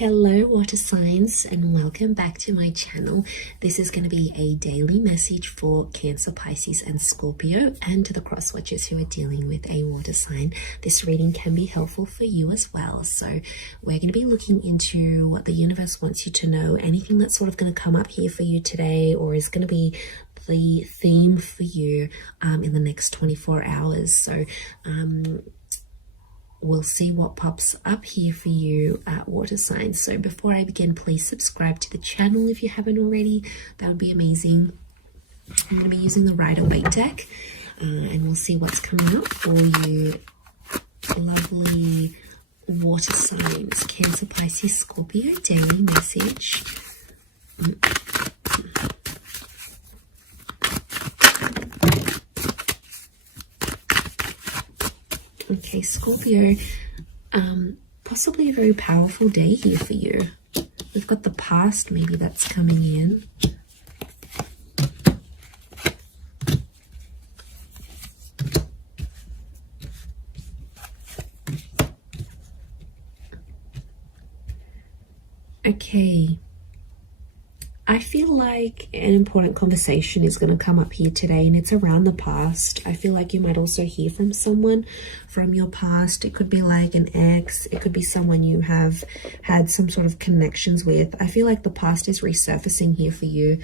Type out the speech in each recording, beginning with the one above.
Hello water signs, and welcome back to my channel. This is going to be a daily message for Cancer, Pisces and Scorpio, and to the cross watchers who are dealing with a water sign. This reading can be helpful for you as well. So we're going to be looking into what the universe wants you to know, anything that's sort of going to come up here for you today, or is going to be the theme for you in the next 24 hours. So we'll see what pops up here for you at water signs. So before I begin, please subscribe to the channel if you haven't already. That would be amazing. I'm going to be using the Rider-Waite deck, and we'll see what's coming up for you. Lovely water signs, Cancer, Pisces, Scorpio, daily message. Okay, Scorpio, possibly a very powerful day here for you. We've got the past maybe that's coming in. Okay. I feel like an important conversation is going to come up here today, and it's around the past. I feel like you might also hear from someone from your past. It could be like an ex. It could be someone you have had some sort of connections with. I feel like the past is resurfacing here for you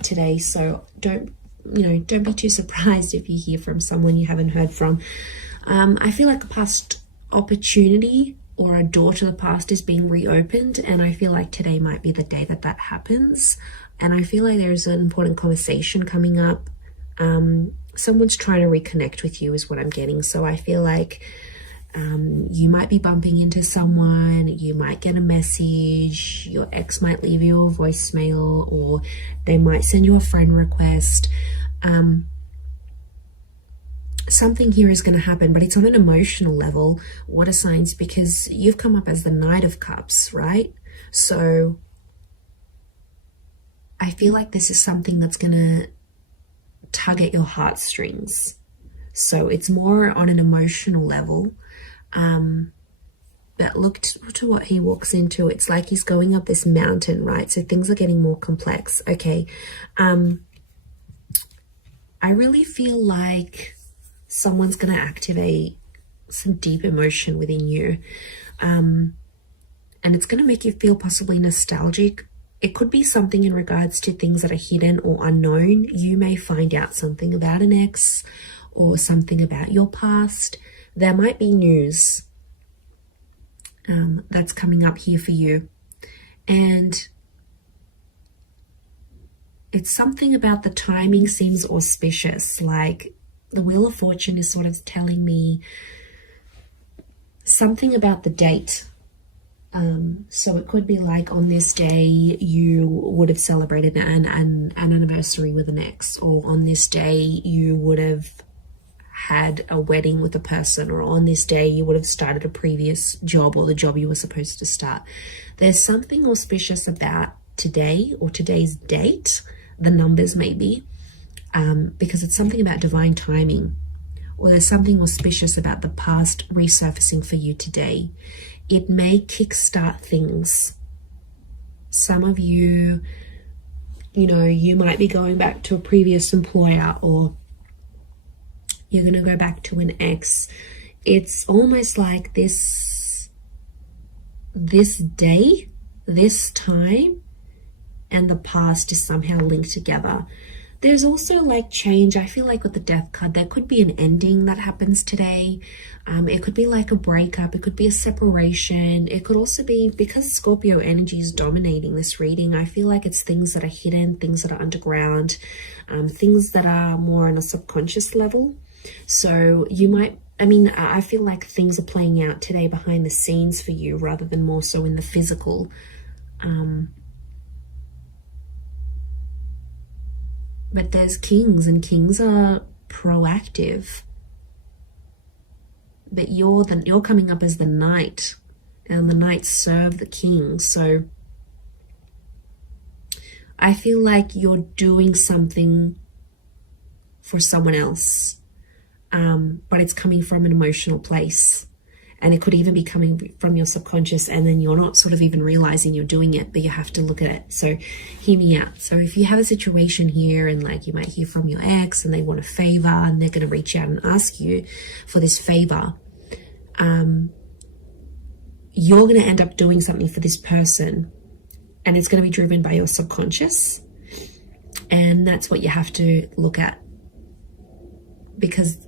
today. So don't be too surprised if you hear from someone you haven't heard from. I feel like a past opportunity or a door to the past is being reopened, and I feel like today might be the day that that happens. And I feel like there's an important conversation coming up. Someone's trying to reconnect with you is what I'm getting. So I feel like you might be bumping into someone, you might get a message, your ex might leave you a voicemail, or they might send you a friend request. Something here is going to happen, but it's on an emotional level, water signs, because you've come up as the Knight of Cups, right? So I feel like this is something that's going to tug at your heartstrings. So it's more on an emotional level. But look to what he walks into. It's like he's going up this mountain, right? So things are getting more complex. Okay. I really feel like someone's going to activate some deep emotion within you. And it's going to make you feel possibly nostalgic. It could be something in regards to things that are hidden or unknown. You may find out something about an ex or something about your past. There might be news that's coming up here for you. And it's something about the timing seems auspicious, like the Wheel of Fortune is sort of telling me something about the date. So it could be like on this day you would have celebrated an anniversary with an ex, or on this day you would have had a wedding with a person, or on this day you would have started a previous job or the job you were supposed to start. There's something auspicious about today or today's date, the numbers maybe. Because it's something about divine timing, or there's something auspicious about the past resurfacing for you today. It may kickstart things. Some of you, you might be going back to a previous employer, or you're going to go back to an ex. It's almost like this day, this time, and the past is somehow linked together. There's also like change. I feel like with the Death card, there could be an ending that happens today. It could be like a breakup. It could be a separation. It could also be, because Scorpio energy is dominating this reading, I feel like it's things that are hidden, things that are underground, things that are more on a subconscious level. So you might, I feel like things are playing out today behind the scenes for you rather than more so in the physical. But there's kings, and kings are proactive. But you're coming up as the knight, and the knights serve the king. So I feel like you're doing something for someone else, but it's coming from an emotional place. And it could even be coming from your subconscious, and then you're not sort of even realizing you're doing it, but you have to look at it. So hear me out. So if you have a situation here, and like you might hear from your ex and they want a favor, and they're going to reach out and ask you for this favor, you're going to end up doing something for this person, and it's going to be driven by your subconscious. And that's what you have to look at, because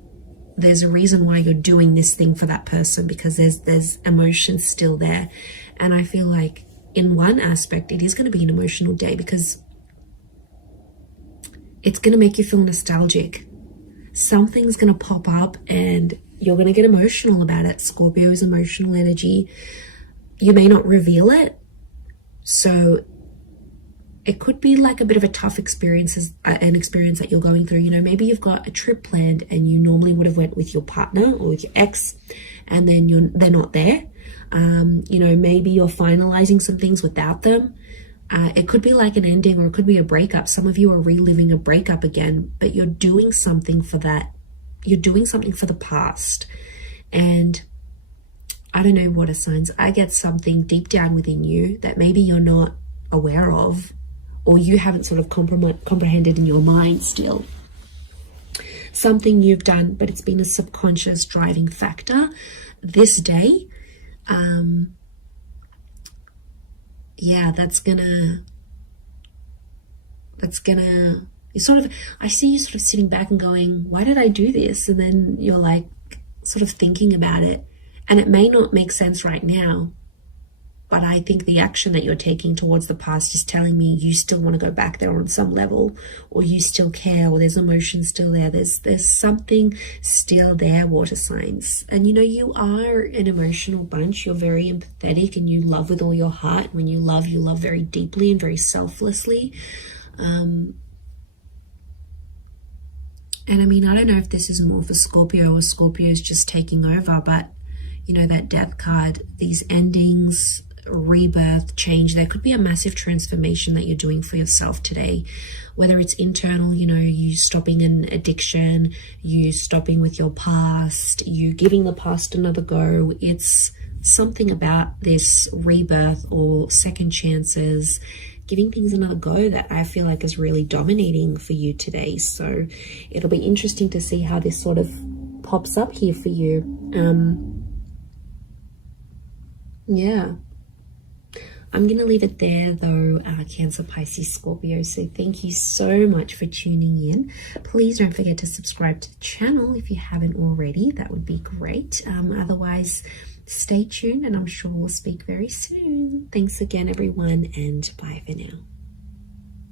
there's a reason why you're doing this thing for that person, because there's emotions still there. And I feel like in one aspect, it is going to be an emotional day, because it's going to make you feel nostalgic. Something's going to pop up and you're going to get emotional about it. Scorpio is emotional energy. You may not reveal it. So it could be like a bit of a tough experience, an experience that you're going through. You know, maybe you've got a trip planned and you normally would have went with your partner or with your ex, and then they're not there. You know, maybe you're finalizing some things without them. It could be like an ending, or it could be a breakup. Some of you are reliving a breakup again, but you're doing something for that. You're doing something for the past. And I don't know, water signs, I get something deep down within you that maybe you're not aware of, or you haven't sort of comprehended in your mind still. Something you've done, but it's been a subconscious driving factor this day. Yeah, that's gonna, you sort of, I see you sort of sitting back and going, why did I do this? And then you're like sort of thinking about it, and it may not make sense right now, but I think the action that you're taking towards the past is telling me you still want to go back there on some level, or you still care, or there's emotion still there. There's something still there, water signs. And you know, you are an emotional bunch. You're very empathetic and you love with all your heart. When you love very deeply and very selflessly. And I mean, I don't know if this is more for Scorpio, or Scorpio is just taking over, but you know, that death card, these endings, rebirth, change, there could be a massive transformation that you're doing for yourself today, whether it's internal, you know, you stopping an addiction, you stopping with your past, you giving the past another go. It's something about this rebirth or second chances, giving things another go, that I feel like is really dominating for you today. So it'll be interesting to see how this sort of pops up here for you. Yeah, I'm going to leave it there though, Cancer, Pisces, Scorpio. So thank you so much for tuning in. Please don't forget to subscribe to the channel if you haven't already. That would be great. Otherwise, stay tuned, and I'm sure we'll speak very soon. Thanks again, everyone, and bye for now.